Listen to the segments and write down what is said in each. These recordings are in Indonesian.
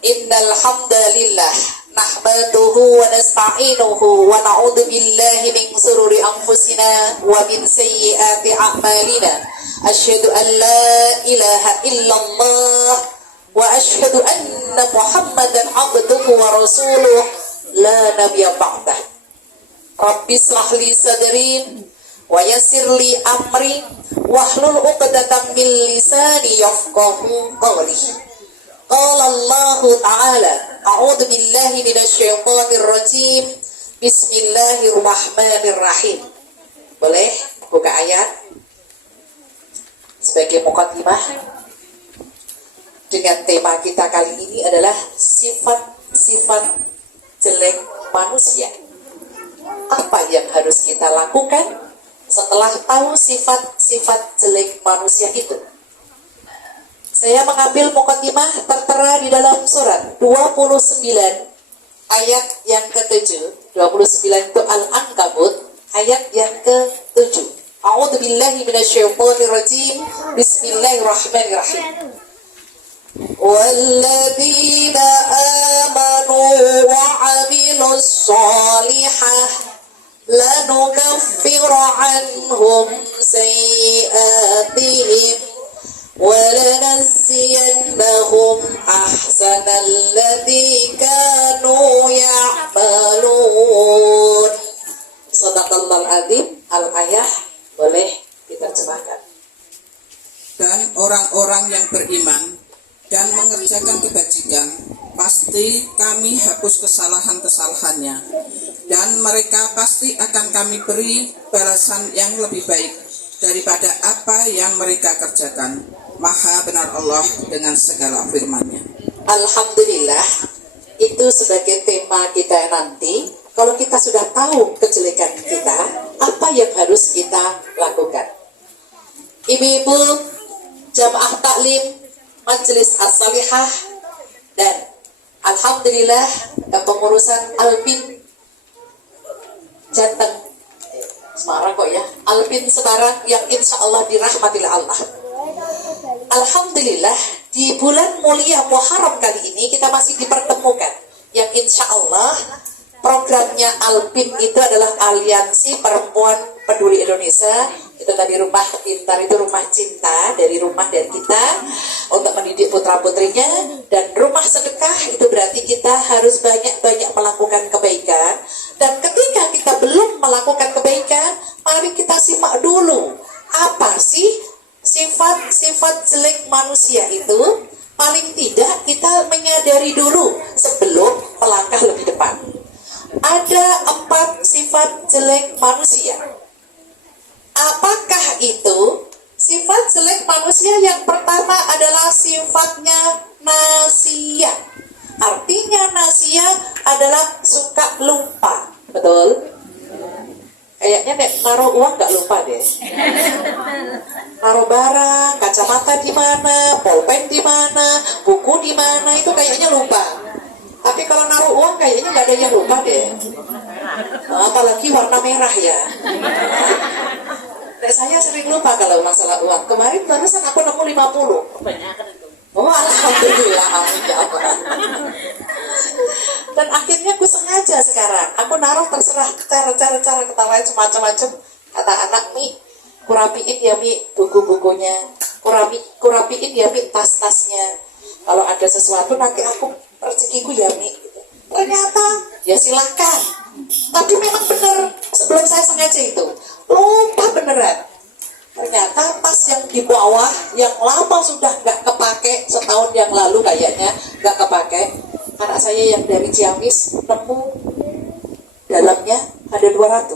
Innal hamdalillah nahmaduhu wa nasta'inuhu wa na'udzu billahi min shururi anfusina wa min sayyiati a'malina. Asyhadu an la ilaha illallah wa asyhadu anna Muhammadan abduhu wa rasuluh la nabiyya ba'dah. Rabbi shrah li sadri wa yassir li amri wahlul 'uqdatam min lisani yafqahu qawli. Qala Allah Ta'ala, a'udzu billahi minasyaitonir rajim. Bismillahirrahmanirrahim. Boleh buka ayat sebagai muqaddimah. Dengan tema kita kali ini adalah sifat-sifat jelek manusia. Apa yang harus kita lakukan setelah tahu sifat-sifat jelek manusia itu? Saya mengambil muqaddimah tertera di dalam surat 29 ayat yang ke-7. 29 itu Al-Ankabut ayat yang ke-7. A'udzu billahi minasyaitonir rajim. Bismillahirrahmanirrahim. Walladzina amanu wa 'amilus shalihah lanukaffiru 'anhum sayyi'atihim وَلَنَجْزِيَنَّهُمْ أَحْسَنَ الَّذِي كَانُوا يَعْمَلُونَ. Shadaqallahul adzim. Al-ayah boleh diterjemahkan. Dan orang-orang yang beriman dan mengerjakan kebajikan, pasti kami hapus kesalahan-kesalahannya, dan mereka pasti akan kami beri balasan yang lebih baik daripada apa yang mereka kerjakan. Maha benar Allah dengan segala firman-Nya. Alhamdulillah, itu sebagai tema kita nanti. Kalau kita sudah tahu kejelekan kita, apa yang harus kita lakukan? Ibu-ibu jamaah taklim Majelis As-Salihah dan alhamdulillah kepengurusan Alpin Jateng Semarang kok ya, Alpin Semarang yang insya Allah dirahmati Allah. Alhamdulillah di bulan mulia Muharram kali ini kita masih dipertemukan, yang insya Allah programnya Alpin itu adalah Aliansi Perempuan Peduli Indonesia. Itu tadi rumah pintar, itu rumah cinta dari kita untuk mendidik putra putrinya, dan rumah sedekah itu berarti kita harus banyak-banyak melakukan kebaikan. Dan ketika kita belum melakukan kebaikan, mari kita simak dulu apa sih sifat-sifat jelek manusia itu. Paling tidak kita menyadari dulu sebelum melangkah lebih depan. Ada 4 sifat jelek manusia. Apakah itu? Sifat jelek manusia yang pertama adalah sifatnya nasia. Artinya nasia adalah suka lupa. Betul? Kayaknya nek naruh uang nggak lupa deh. Naruh barang, kacamata di mana, pulpen di mana, buku di mana, itu kayaknya lupa. Tapi kalau naruh uang kayaknya nggak ada yang lupa deh. Apalagi warna merah ya. Nek saya sering lupa kalau masalah uang. Kemarin barusan aku nemu 50. Kebanyakan itu. Oh, alhamdulillah, amin ya Allah. Dan akhirnya aku sengaja sekarang aku naruh terserah cara ketawanya macam-macam. Kata anak, Mi, kurapiin ya Mi buku-bukunya, kurapiin ya Mi tas-tasnya. Kalau ada sesuatu nanti aku rezekiku ya Mi. Ternyata ya silahkan. Tapi memang benar, sebelum saya sengaja itu lupa beneran. Ternyata tas yang di bawah yang lama sudah nggak kepake, setahun yang lalu kayaknya nggak kepake. Anak saya yang dari Ciamis nemu dalamnya ada 200.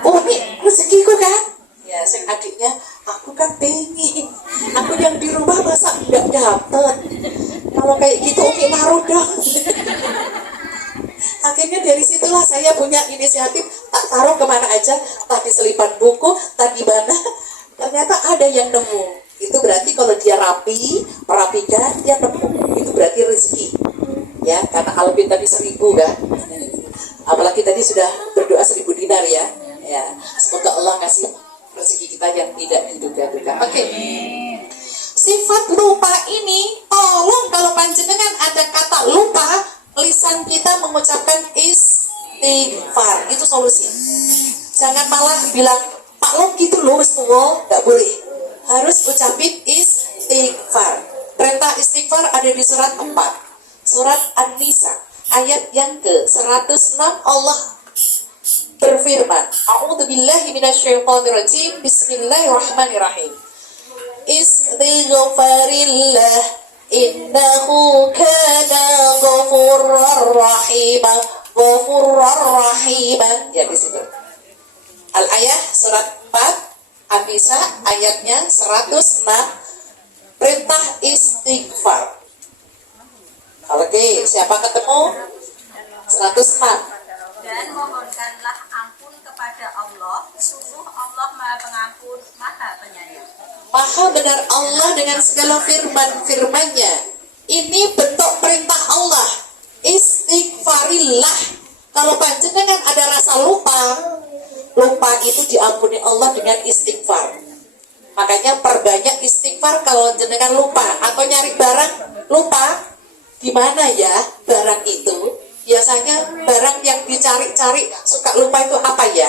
Oh, ini rezekiku kan? Ya, sing adiknya, aku kan pengen. Aku yang di rumah masa nggak dapet. Kalau kayak gitu, oke naruh dong. Akhirnya dari situlah saya punya inisiatif, tak taruh kemana aja, tak di selipan buku, tak di mana. Ternyata ada yang nemu. Itu berarti kalau dia merapikan, dia nemu. Itu berarti rezeki. Ya, karena Alvin tadi 1000 kan. Apalagi tadi sudah berdoa 1000 dinar ya. Ya, semoga Allah kasih rezeki kita yang tidak diduga-duga. Oke. Sifat lupa ini, tolong kalau panjenengan istighfar. Itu solusi. Jangan malah bilang Pak Long gitu loh wis tuwa, nggak boleh. Harus ucapin istighfar. Perintah istighfar ada di surat 4. Surat An-Nisa ayat yang ke-106. Allah berfirman, A'udzubillahi minasyaitonirrajim. Bismillahirrahmanirrahim. Istighfarillah innahu kana ghafurur rahima. Ghafurur rahima. Ya di situ. Al-ayah surat 4 An-Nisa ayatnya 106. Perintah istighfar. Oke, siapa ketemu? 106. Dan mohonkanlah ampun kepada Allah, sungguh Allah Maha Pengampun, Maha Penyayang. Maha benar Allah dengan segala firman-firmannya. Ini bentuk perintah Allah. Istighfarillah. Kalau panjenengan ada rasa lupa itu diampuni Allah dengan istighfar. Makanya perbanyak istighfar kalau jenengan lupa atau nyari barang lupa. Di mana ya barang itu? Biasanya barang yang dicari-cari suka lupa itu apa ya?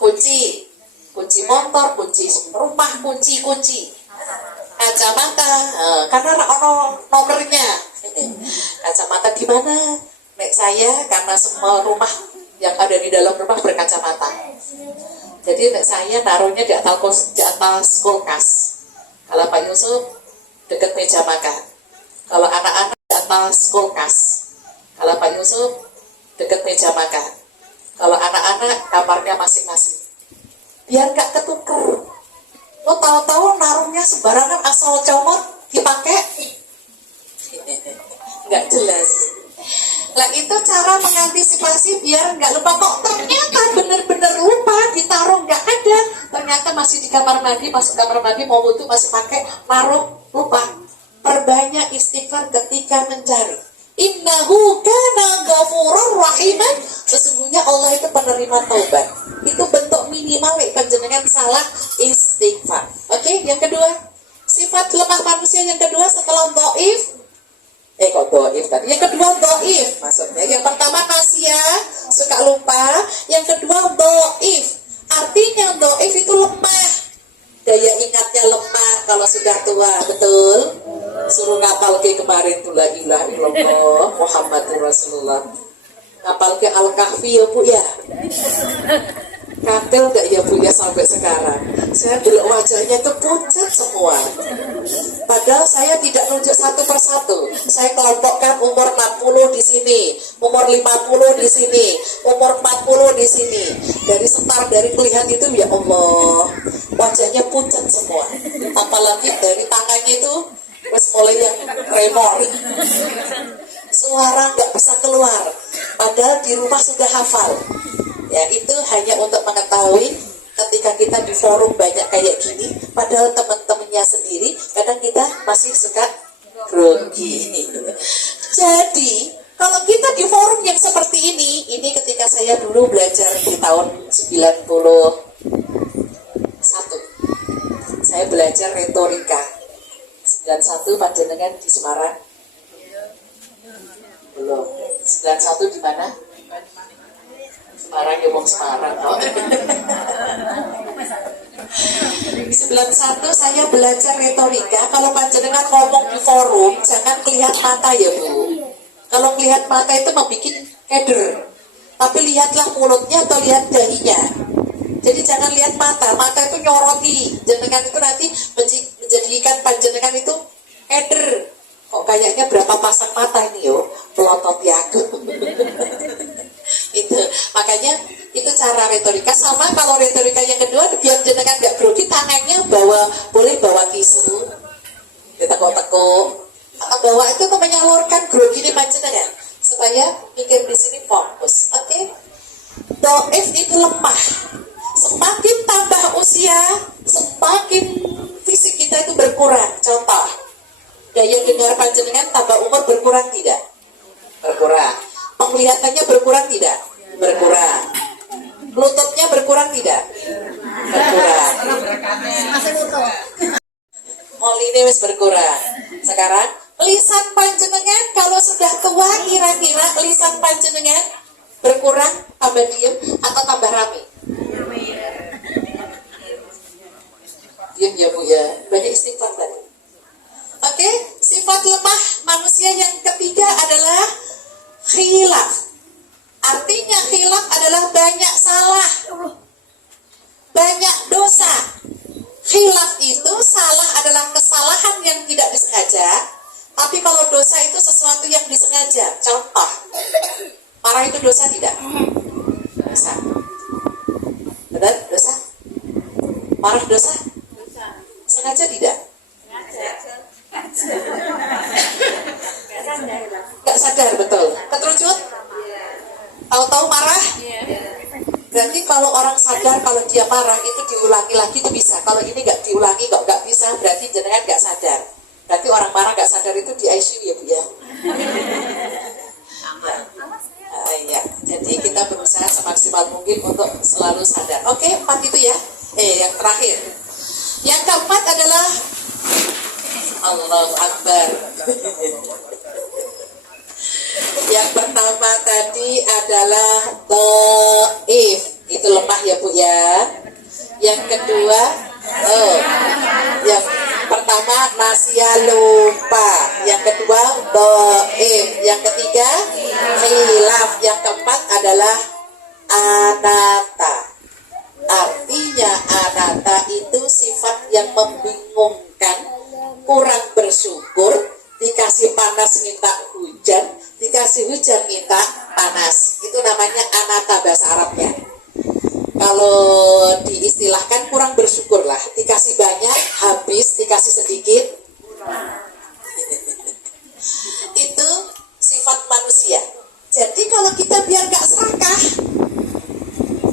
Kunci motor, kunci rumah, kunci kacamata, karena ono nomornya. Kacamata di mana? Nek saya karena semua rumah yang ada di dalam rumah berkacamata. Jadi nek saya naruhnya di atas kulkas. Kalau Pak Yusuf dekat meja makan. Kalau anak-anak di atas kulkas. Kalau Pak Yusuf dekat meja makan. Kalau anak-anak kamarnya masing-masing. Biar gak ketuker. Lo tahu-tahu naruhnya sembarangan asal comot dipakai. Nggak jelas. Nah itu cara mengantisipasi biar nggak lupa. Kok ternyata bener-bener lupa, ditaruh nggak ada. Ternyata masih di kamar mandi, masuk kamar mandi mau wudu masih pakai, naruh lupa. Perbanyak istighfar ketika mencari. Innahu kana ghafurur rahiman. Sesungguhnya Allah itu penerima taubat. Itu bentuk minimal panjenengan salah istighfar. Oke, yang kedua, sifat lemah manusia yang kedua setelah dhaif. Kok dhaif tadi? Yang kedua dhaif maksudnya. Yang pertama nasia, suka lupa. Yang kedua dhaif. Artinya dhaif itu lemah. Daya ingatnya lemah kalau sudah tua, betul? Suruh ngapal ke kemarin tuh la ilaha illallah Muhammadur Rasulullah. Ngapal ke Al-Kahfi ya Bu ya. Katel gak ya Bu ya sampai sekarang. Saya dulu wajahnya itu pucat semua. Padahal saya tidak nunjuk satu persatu. Saya kelompokkan umur 60 di sini, umur 50 di sini, umur 40 di sini. Dari start dari kelihatan itu ya Allah, wajahnya pucat semua. Apalagi dari tangannya itu terus mulai yang remor. Suara nggak bisa keluar. Padahal di rumah sudah hafal. Ya itu hanya untuk mengetahui ketika kita di forum banyak kayak gini, padahal teman-temannya sendiri kadang kita masih suka grogi. Jadi kalau kita di forum yang seperti ini ketika saya dulu belajar di tahun 91, saya belajar retorika. 91 panjenengan di Semarang? Belum. 91 di mana? Semarang ya wong Semarang. Oh. 91 saya belajar retorika. Kalau panjenengan ngomong di forum jangan lihat mata ya Bu. Kalau lihat mata itu membuat keder. Tapi lihatlah mulutnya atau lihat dahinya. Jadi jangan lihat mata itu nyoroti. Jenengan itu nanti menjadikan panjenengan itu keder. Kok kayaknya berapa pasang mata ini yo, pelotot aku. Itu makanya itu cara retorika. Sama kalau retorika yang kedua biar jenengan gak grogi, tangannya boleh bawa tisu, ditekuk-tekuk, bawa itu untuk menyalurkan grogi ini panjenengan supaya mikir di sini fokus. Oke? Dhaif itu lemah. Semakin tambah usia, semakin fisik kita itu berkurang. Contoh, daya dengar panjenengan tambah umur berkurang tidak? Berkurang. Penglihatannya berkurang tidak? Berkurang. Lututnya berkurang tidak? Berkurang. Moline wis berkurang. Sekarang lisan panjenengan kalau sudah tua kira-kira lisan panjenengan berkurang, tambah diem atau tambah rame? Diem ya Bu ya, banyak istighfar tadi. Oke, sifat lemah manusia yang ketiga adalah khilaf. Artinya khilaf adalah banyak salah, banyak dosa. Khilaf itu salah adalah kesalahan yang tidak disengaja, tapi kalau dosa itu sesuatu yang disengaja. Contoh, marah itu dosa tidak? Dosa. Benar? Dosa? Marah dosa? Sengaja tidak? Gak sadar, betul. Keterucut? Tahu-tahu marah? Berarti kalau orang sadar kalau dia marah itu diulangi lagi itu bisa. Kalau ini gak diulangi kok gak bisa, berarti jenengan gak sadar. Berarti orang marah gak sadar itu di ICU ya Bu ya. Ya. Jadi kita berusaha semaksimal mungkin untuk selalu sadar. Oke, 4 itu ya. Yang terakhir. Yang keempat adalah Allahu Akbar. Yang pertama tadi adalah dhaif, itu lemah ya Bu ya. Yang kedua, yang pertama nasya lupa, yang kedua dhaif, yang ketiga khilaf, yang keempat adalah anata. Artinya anata itu sifat yang membingungkan, kurang bersyukur, dikasih panas minta hujan, dikasih hujan minta panas. Itu namanya anata bahasa Arabnya. Kalau diistilahkan kurang bersyukur lah, dikasih banyak habis, dikasih sedikit itu sifat manusia. Jadi kalau kita biar gak serakah,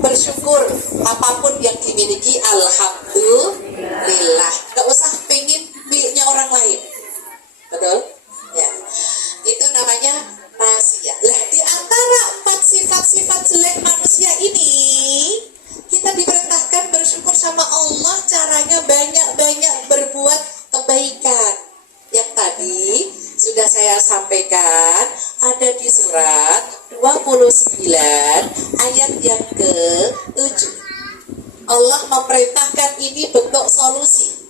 bersyukur apapun yang dimiliki, alhamdulillah. Gak usah pengen miliknya orang lain. Betul? Ya. Itu namanya manusia. Lah, di antara 4 sifat-sifat jelek manusia ini, kita diperintahkan bersyukur sama Allah. Caranya banyak-banyak berbuat kebaikan. Yang tadi sudah saya sampaikan, ada di surat 29 ayat yang ke-7. Allah memerintahkan ini bentuk solusi.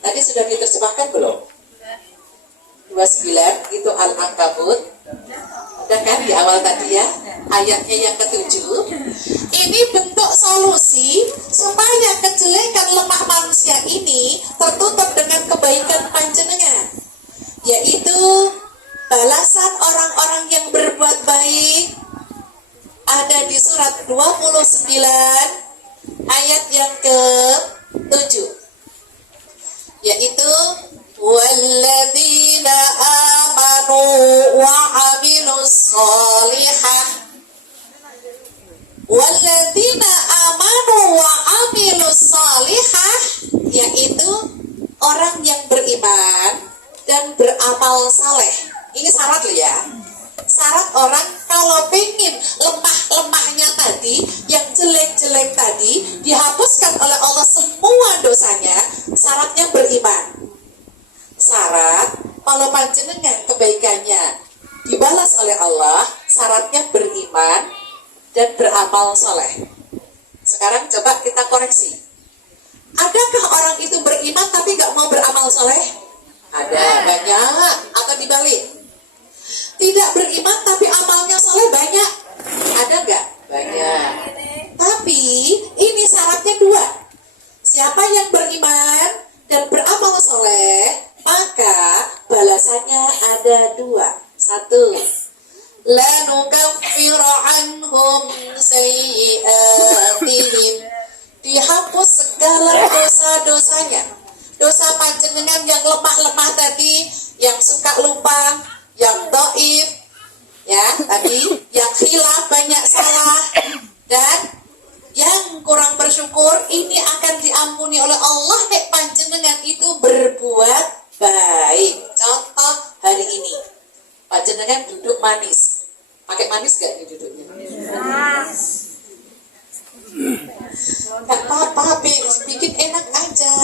Tadi sudah diterjemahkan belum? 29 itu Al-Ankabut. Udah kan di awal tadi ya, ayatnya yang ke-7. Ini bentuk solusi supaya kejelekan lemah manusia ini tertutup dengan kebaikan panjenengan, yaitu balasan orang-orang yang berbuat baik. Ada di surat 29 ayat yang ke-7, yaitu walladzina amanu wa amilus solihah. Walladzina amanu wa amilus solihah, yaitu orang yang beriman dan beramal saleh. Ini syarat loh ya. Syarat orang kalau pengen lemah-lemahnya tadi, yang jelek-jelek tadi dihapuskan oleh Allah semua dosanya, syaratnya beriman. Syarat kalau panjenengan kebaikannya dibalas oleh Allah, syaratnya beriman dan beramal soleh. Sekarang coba kita koreksi. Adakah orang itu beriman tapi gak mau beramal soleh? Ada, banyak. Atau dibalik, tidak beriman tapi amalnya soleh banyak. Ada gak? Banyak. Tapi ini syaratnya 2. Siapa yang beriman dan beramal soleh, maka balasannya ada 2. 1, la nukaffiru anhum sayyi'atihim, dihapus segala dosa-dosanya. Dosa panjenengan yang lemah-lemah tadi, yang suka lupa, yang dhaif, ya tadi, yang khilaf banyak salah, dan yang kurang bersyukur, ini akan diampuni oleh Allah nek panjenengan itu berbuat baik. Contoh hari ini, panjenengan duduk manis, pakai manis gak nih duduknya? Gak apa-apa, bikin enak aja.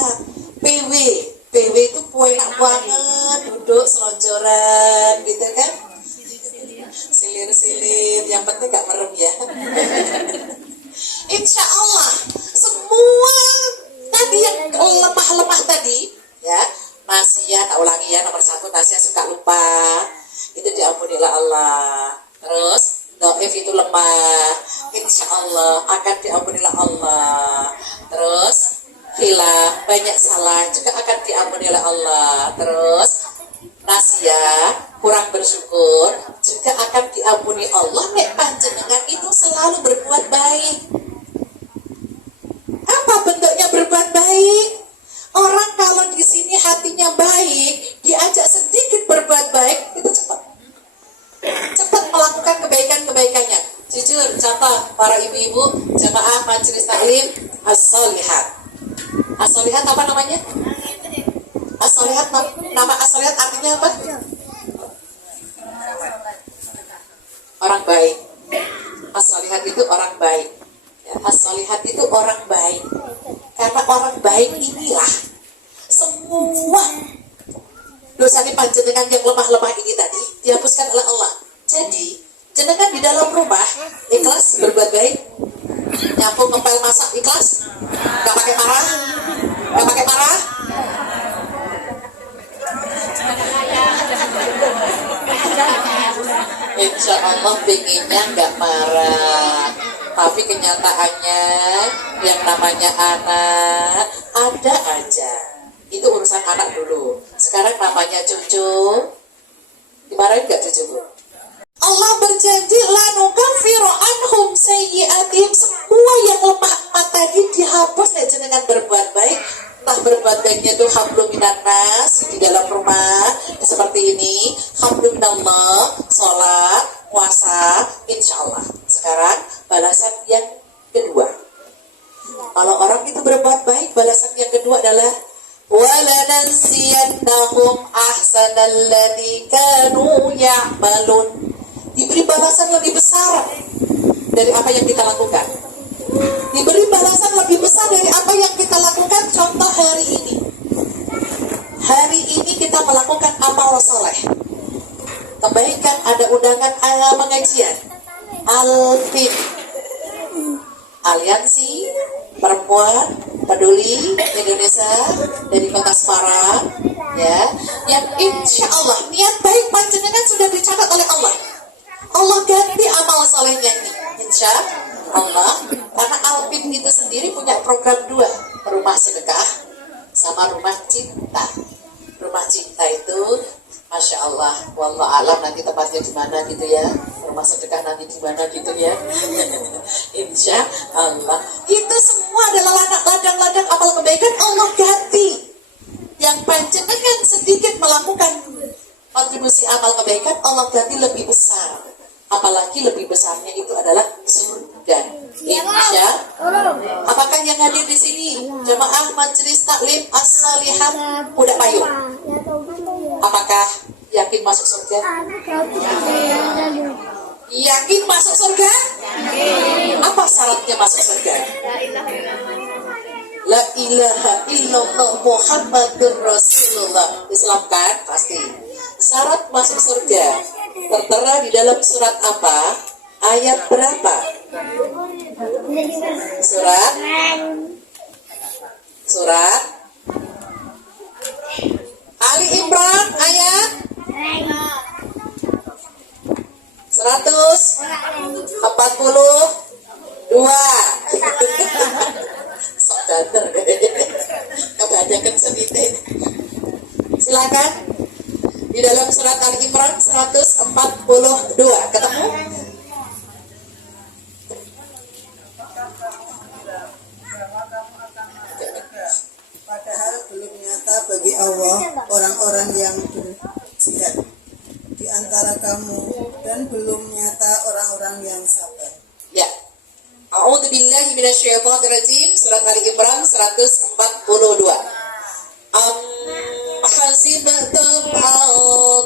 PW, PW itu enak banget, duduk selonjoran gitu kan, silir-silir, yang penting gak merem ya. Insya Allah semua tadi yang lemah-lemah tadi ya, nasihat, tak ulangi ya, nomor 1 nasihat suka lupa, itu diampunilah Allah. Terus doif itu lemah, insya Allah akan diampunilah Allah. Terus hilaf, banyak salah juga akan diampunilah Allah. Terus nasihat, kurang bersyukur juga akan diampuni Allah. Nek panjenengan itu selalu berbuat baik. Apa bentuknya berbuat baik? Orang kalau di sini hatinya baik, diajak sedikit berbuat baik, itu cepat melakukan kebaikan-kebaikannya. Jujur, contoh para ibu-ibu jamaah majelis taklim as-solihat. As-solihat apa namanya? As-solihat, nama as-solihat artinya apa? Orang baik. As-solihat itu orang baik. Ya, as-solihat itu orang baik. Karena orang baik inilah semua dosa panjenengan yang lemah-lemah ini tadi dihapuskan oleh Allah. Jadi jenengan di dalam rumah ikhlas berbuat baik, nyapu ngepel masak ikhlas, nggak pakai marah, nggak pakai marah. Insya Allah pengennya nggak marah, tapi kenyataannya yang namanya anak ada aja. Itu urusan anak dulu. Sekarang namanya cucu, dimarahin nggak cucu bu? Allah berjanji lanukaffiru anhum sayyi'atihim, semua yang lemah tadi dihapus nek jenengan berbuat baik. Entah berbuat baiknya itu hablum minan nas di dalam rumah seperti ini, hablum minallah, sholat, puasa, insya Allah. Sekarang balasan yang kedua, kalau orang itu berbuat baik, balasan yang kedua adalah walanasiyannahum ahsanalladzi kanu ya'malun. Diberi balasan lebih besar dari apa yang kita lakukan. Diberi balasan lebih besar dari apa yang kita lakukan. Contoh hari ini. Hari ini kita melakukan amal soleh. Kebaikan, ada undangan pengajian. Alpin, Aliansi Perempuan Peduli Indonesia dari Kota Semarang, ya, yang insya Allah niat baik panjenengan sudah dicatat oleh Allah. Allah ganti amal solehnya ini, insya Allah. Karena Alpin itu sendiri punya program 2, rumah sedekah sama rumah cinta. Rumah cinta itu, masya Allah, wallah alam nanti tempatnya di mana gitu ya. Rumah sedekah nanti di mana gitu ya. Insya Allah. Itu semua adalah ladang-ladang amal kebaikan Allah ganti. Yang panjenengan sedikit melakukan kontribusi amal kebaikan, Allah ganti lebih besar. Apalagi lebih besarnya itu adalah surga. Insya. Apakah yang hadir di sini jemaah majelis taklim as-salihat Budak Payung? Apakah yakin masuk surga? Yakin masuk surga? Apa syaratnya masuk surga? La ilaha illallah Muhammadur Rasulullah. Islam kan? Pasti. Syarat masuk surga tertera di dalam surat apa? Ayat berapa? Surat Ali Imran ayat 142. Sok dader. Kebanyakan sedikit. Silakan. Di dalam surat Ali Imran 142. Ketemu? Padahal belum nyata bagi Allah orang-orang yang berjihad di antara kamu, dan belum nyata orang-orang yang sabar. Ya. A'udzubillahi minasyaitonirrajim. Surat Ali Imran 142. Hasibtum an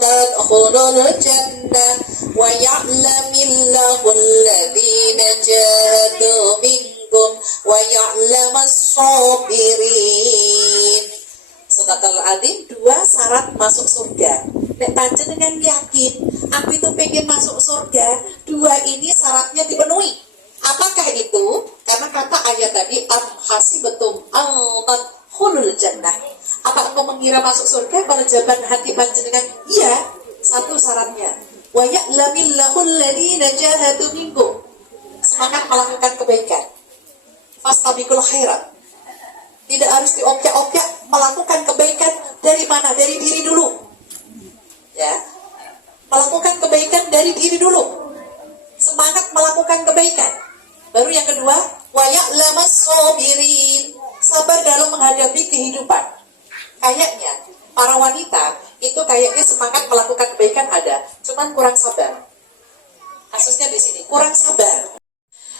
tadkhulul jannah wa ya'lamillahu alladhina jahadu minkum wa ya'lamas sabirin. Sadaqallahu Sadaqal Adzim, 2 syarat masuk surga. Nek panjenengan yakin aku itu pengen masuk surga, 2 ini syaratnya dipenuhi. Apakah itu? Karena kata ayat tadi, am hasibatum an tadkhulul jannah. Apa engkau mengira masuk surga? Kalau jawaban hati panjenengan iya, 1 syaratnya, wa ya'lamillahu alladhina jahadu minkum. Semangat melakukan kebaikan. Fastabiqul khairat. Tidak harus diobyek-obyek, melakukan kebaikan dari mana? Dari diri dulu. Ya. Melakukan kebaikan dari diri dulu. Semangat melakukan kebaikan. Baru yang kedua, wa ya'lamas sabirin. Sabar dalam menghadapi kehidupan. Kayaknya para wanita itu kayaknya semangat melakukan kebaikan ada, cuman kurang sabar. Kasusnya di sini, kurang sabar.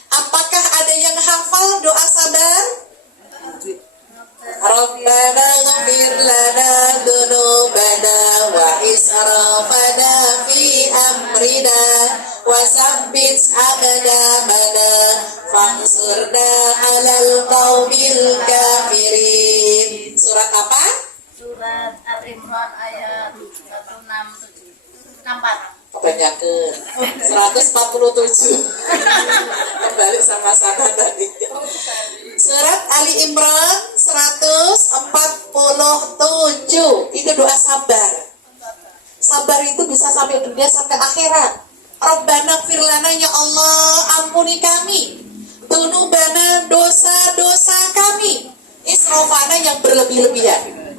Apakah ada yang hafal doa sabar? Rabbana ighfir lana dzunubana wa israfana fi amrina wa tsabbit aqdamana fansurna 'alal qaumil kafirin. Surat apa? Surat Al-Imran ayat 167. Kebanyakan 147. Kembali sama-sama tadi. Surat Ali Imran 147. Itu doa sabar. Sabar itu bisa sampai dunia sampai akhirat. Rabbana ighfir lana, ya Allah ampuni kami, dzunubana, dosa-dosa kami, israfana, yang berlebih-lebihan.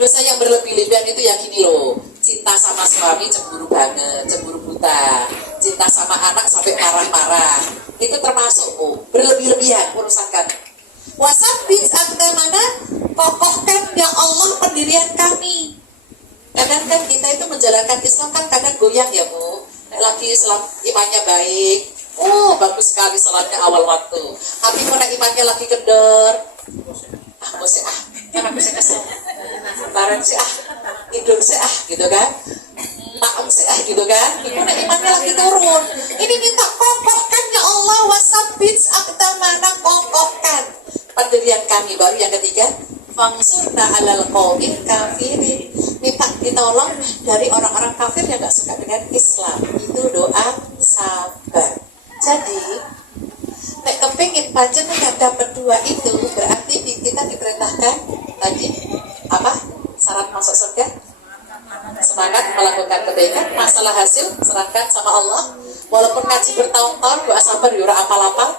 Dosa yang berlebih-lebihan itu yang gini loh, cinta sama suami cemburu banget, cemburu buta, cinta sama anak sampai marah-marah, itu termasuk berlebih-lebihan urusan kami. Wasabbit aqdamana, kokohkan ya Allah pendirian kami. Kadang kan kita itu menjalankan Islam kan kadang goyang ya Bu. Lagi imannya baik, bagus sekali salatnya awal waktu. Tapi kalau imannya lagi kendor, kan aku sih kesel, bareng sih hidup sih gitu kan, maaf sih gitu kan. Itu imannya lagi turun. Ini minta kokohkan ya Allah, wasabbit aqdamana, kokohkan pendirian kami. Baru yang ketiga, fangsurna 'alal qaumil kafirin, minta ditolong dari orang-orang kafir yang gak suka dengan Islam. Itu doa sabar. Jadi nek kepingin panjenengan dapat 2 itu, berarti kita diperintahkan tadi apa? Syarat masuk surga, semangat melakukan kebaikan. Masalah hasil serahkan sama Allah. Walaupun ngaji bertahun-tahun, doa sabar yura apal-apal.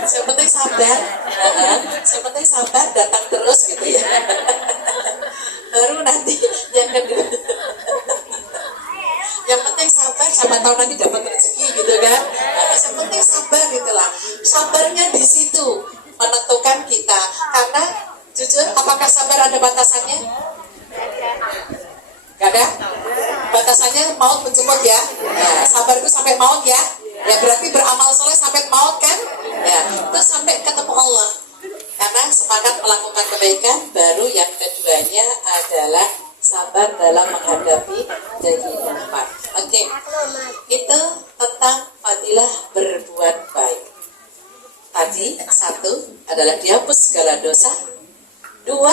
Yang penting sabar, yang penting sabar, datang terus gitu ya. Baru nanti yang kedua, yang penting sabar, siapa tahu nanti dapat rezeki gitu kan. Yang penting sabar gitulah. Sabarnya di situ menentukan kita. Karena jujur, apakah sabar ada batasannya? Gak ada? Batasannya maut menjemput ya. Sabar itu sampai maut ya. Ya berarti beramal soleh sampai maut kan? Ya, terus sampai ketemu Allah. Karena semangat melakukan kebaikan. Baru yang keduanya adalah sabar dalam menghadapi kehidupan. Oke, itu tentang fadilah berbuat baik. Tadi 1 adalah dihapus segala dosa. 2,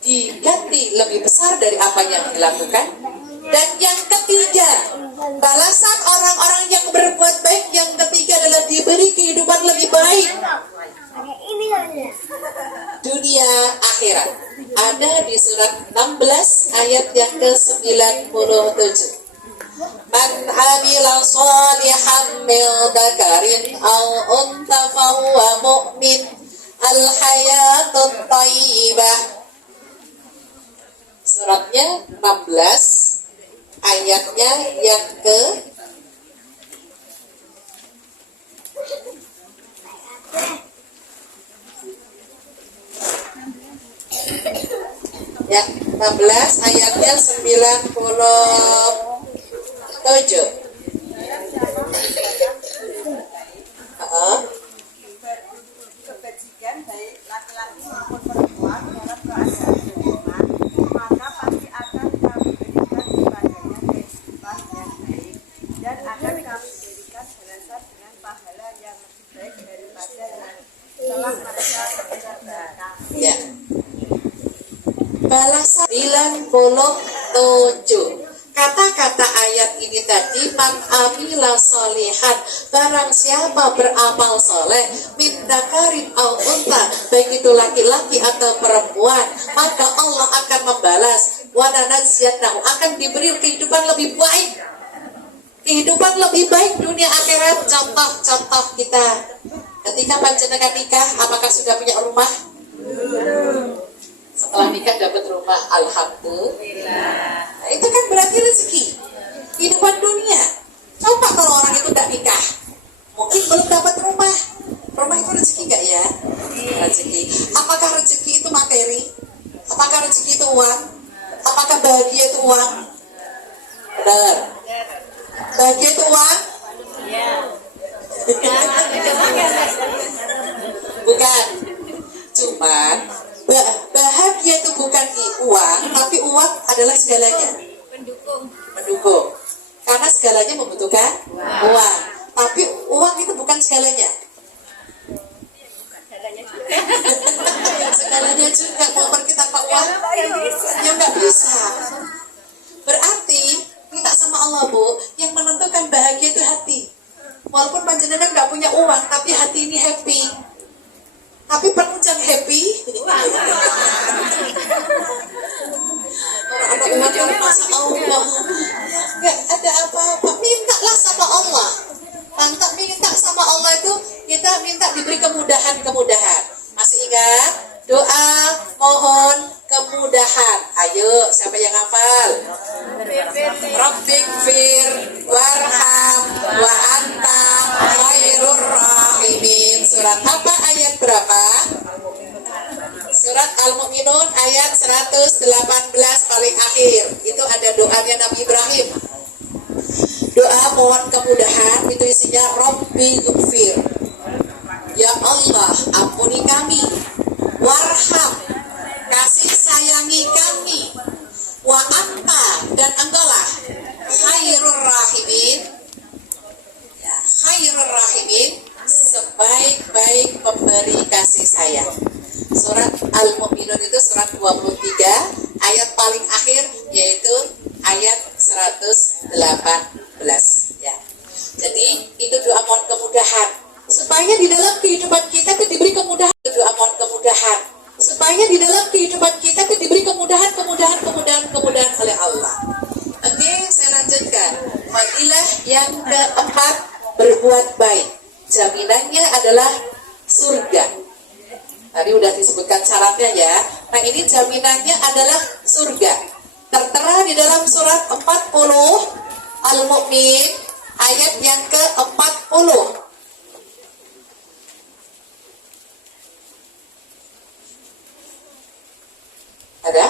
diganti lebih besar dari apa yang dilakukan. Dan yang ketiga, balasan orang-orang yang berbuat baik yang ketiga adalah diberi kehidupan lebih baik dunia akhirat. Ada di surat 16 ayat yang ke-97. Man amila shalihan min dzakarin aw untha fahuwa mu'min al-hayatut thayyibah. Suratnya 16 ayatnya yang ke ya 16 ayatnya 97. Kebajikan baik laki-laki maupun perempuan dalam keadaan beriman, maka pasti akan kami berikan kepadanya kehidupan yang baik, dan akan kami berikan balasan dengan pahala yang lebih baik daripada yang telah mereka kerjakan. balasan 97. Kata-kata ayat ini tadi, man amila solihan, barang siapa beramal soleh, min dzakarin aw unta, baik itu laki-laki atau perempuan, maka Allah akan membalas, wa nanziyanahu, akan diberi kehidupan lebih baik. Kehidupan lebih baik dunia akhirat. Contoh kita ketika panjenengan nikah, apakah sudah punya rumah? Setelah nikah dapat rumah, alhamdulillah. Nah, itu kan berarti rezeki kehidupan dunia. Coba kalau orang itu tidak nikah, mungkin belum dapat rumah. Rumah itu rezeki nggak ya? Rezeki. Apakah rezeki itu materi? Apakah rezeki itu uang? Apakah bahagia itu uang? Benar. Bahagia itu uang? Bukan. Cuman bahagia itu bukan uang, tapi uang adalah segalanya. Mendukung. Karena segalanya membutuhkan uang. Tapi uang itu bukan segalanya. Segalanya juga. Mau pergi tanpa uang? Ya nggak bisa. Berarti minta sama Allah, Bu, yang menentukan bahagia itu hati. Walaupun panjenengan nggak punya uang, tapi hati ini happy. Tapi penunjang happy. Anak umat yang masa Allah, nggak ada apa-apa. Mintalah sama Allah. Mantap, minta sama Allah itu kita minta diberi kemudahan. Masih ingat? Doa mohon kemudahan. Ayo, siapa yang hafal? Rabbighfir warham wa anta khairur rahimin. Surat apa, ayat berapa? Surat Al-Mu'minun ayat 118 paling akhir. Itu ada doanya Nabi Ibrahim. Doa mohon kemudahan itu isinya Rabbighfir. Ya Allah, ampuni kami. Warham, kasih sayangi kami. Wa anta, dan engkaulah khairur rahimin. Ya, khairur rahimin, sebaik-baik pemberi kasih sayang. Surat Al-Mu'minun itu surat 23, ayat paling akhir yaitu ayat 118 ya. Jadi itu doa mohon kemudahan supaya di dalam kehidupan kita itu diberi kemudahan. Doa mohon kemudahan supaya di dalam kehidupan kita itu diberi kemudahan oleh Allah. Oke, saya lanjutkan. Fadilah yang keempat, berbuat baik. Jaminannya adalah surga. Tadi udah disebutkan syaratnya ya. Nah, ini jaminannya adalah surga. Tertera di dalam surat 40 Al-Mu'min ayat yang ke-40. Ada?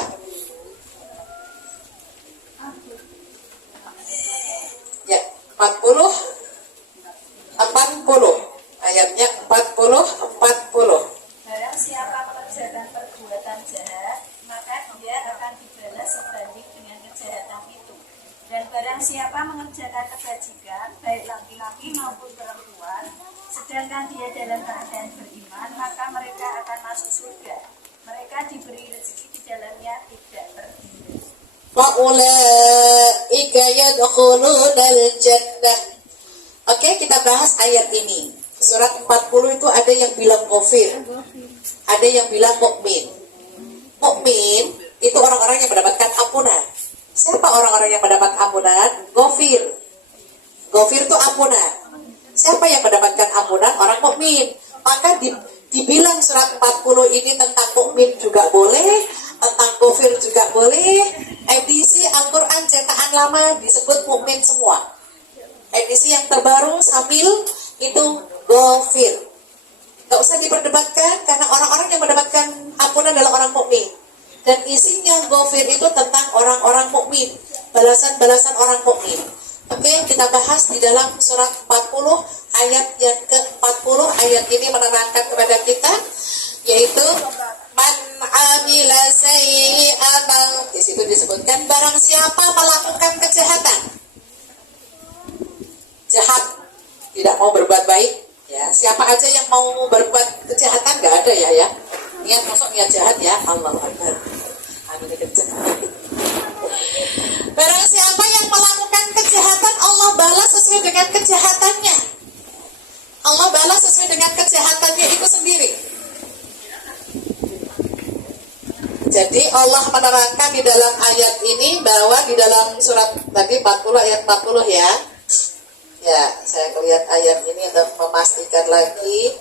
Ya, 40. Ayatnya 40. Barang siapa mengerjakan perbuatan jahat, maka dia akan dibalas sebanding dengan kejahatan itu. Dan barang siapa mengerjakan kebajikan, baik laki-laki maupun perempuan, sedangkan dia dalam keadaan beriman, maka mereka akan masuk surga. Mereka diberi rezeki di dalamnya tidak terdiri. Fa'ulaika yadkhulunal jannah. Oke, kita bahas ayat ini. Surat 40 itu ada yang bilang ghafir, ada yang bilang mukmin. Mukmin itu orang-orang yang mendapatkan ampunan. Siapa orang-orang yang mendapat ampunan? Ghafir. Ghafir itu ampunan. Siapa yang mendapatkan ampunan? Orang mukmin. Maka dibilang surat 40 ini tentang mukmin juga boleh, tentang ghafir juga boleh. Edisi Al-Quran cetakan lama disebut mukmin semua. Edisi yang terbaru sambil itu ghafir. Gak usah diperdebatkan karena orang-orang yang mendapatkan ampunan adalah orang mukmin. Dan isinya ghafir itu tentang orang-orang mukmin, balasan-balasan orang mukmin. Oke, kita bahas di dalam surat 40 ayat yang ke-40. Ayat ini menerangkan kepada kita yaitu man amila sayyi'atan. Di situ disebutkan barang siapa melakukan kejahatan. Jahat, tidak mau berbuat baik, ya. Siapa aja yang mau berbuat kejahatan nggak ada ya. Niat masuk niat jahat ya, Allah Akbar. ini kenceng. Barang siapa yang melakukan kejahatan, Allah balas sesuai dengan kejahatannya. Allah balas sesuai dengan kejahatannya itu sendiri. Jadi Allah menerangkan di dalam ayat ini bahwa di dalam surat tadi 40 ayat 40 ya. Ya, saya lihat ayat ini untuk memastikan lagi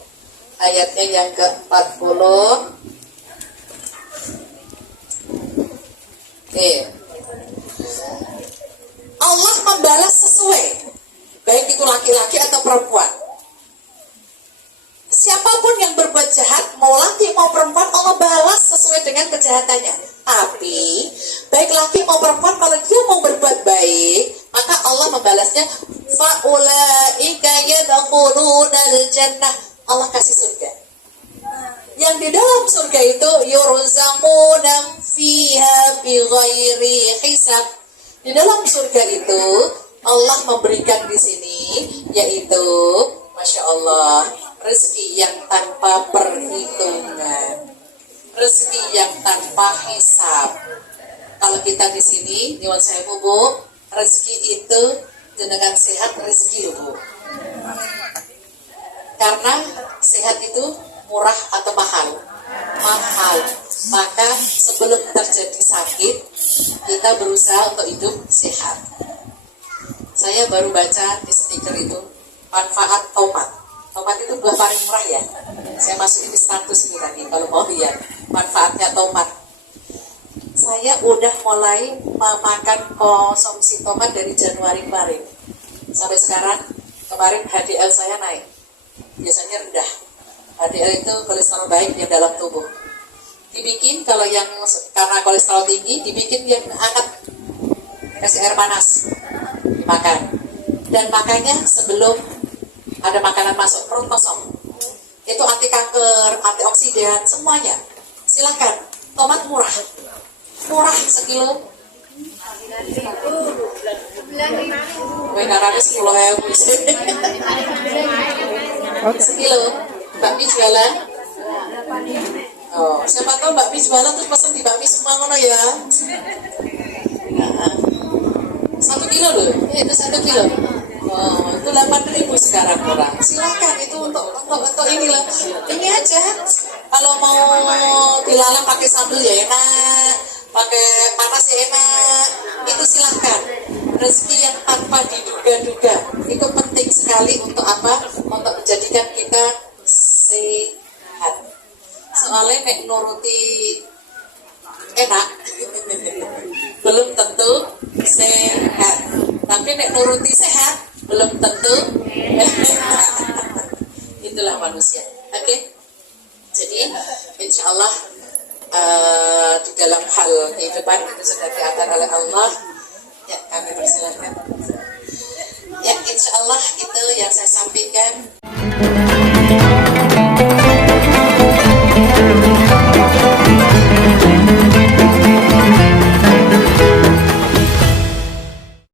ayatnya yang ke-40. Oke. Allah membalas sesuai, baik itu laki-laki atau perempuan. Siapapun yang berbuat jahat, mau laki mau perempuan, Allah balas sesuai dengan kejahatannya. Tapi, baik laki mau perempuan, kalau dia mau berbuat baik, maka Allah membalasnya, fa'ulaika yadkhulunal jannah. Allah kasih surga. Yang di dalam surga itu, yurzaquna fiha bighairi hisab. Di dalam surga itu, Allah memberikan di sini, yaitu, Masya Allah, rezeki yang tanpa perhitungan, rezeki yang tanpa hisab. Kalau kita di sini, nyuwun sewu Bu, rezeki itu dengan sehat rezeki Bu. Karena sehat itu murah atau mahal? Mahal. Maka sebelum terjadi sakit, kita berusaha untuk hidup sehat. Saya baru baca di stiker itu manfaat tomat. Tomat itu buah paling murah ya. Saya masukin di status ini tadi kalau mau lihat manfaatnya tomat. Saya udah mulai memakan konsumsi tomat dari Januari kemarin. Sampai sekarang, kemarin HDL saya naik. Biasanya rendah. HDL itu kolesterol baik yang dalam tubuh. Dibikin kalau yang karena kolesterol tinggi, dibikin yang hangat. Kasih air panas. Dimakan. Dan makannya sebelum ada makanan masuk perut kosong. Itu anti kanker, antioksidan, semuanya. Silakan. Tomat murah. Murah sekilo. Benarannya 10.000. Sekilo. Bakmi jualan. Oh, siapa tahu bakmi jualan terus pesen di bakmi semua ngono ya. 1 kilo loh. Itu 1 kilo. Oh, itu 8.000 sekarang orang. Silakan itu untuk ini lah. Ini aja. Kalau mau dilalang pakai sambal ya enak, pakai panas ya enak. Itu silakan. Rezeki yang tanpa diduga-duga itu penting sekali untuk apa? Untuk menjadikan kita sehat. Soalnya nek nuruti enak belum tentu sehat. Tapi nek nuruti sehat belum tentu itulah manusia. Oke. Jadi insya Allah di dalam hal kehidupan itu sudah diatur oleh Allah. Ya, kami persilakan. Ya, insya Allah itu yang saya sampaikan.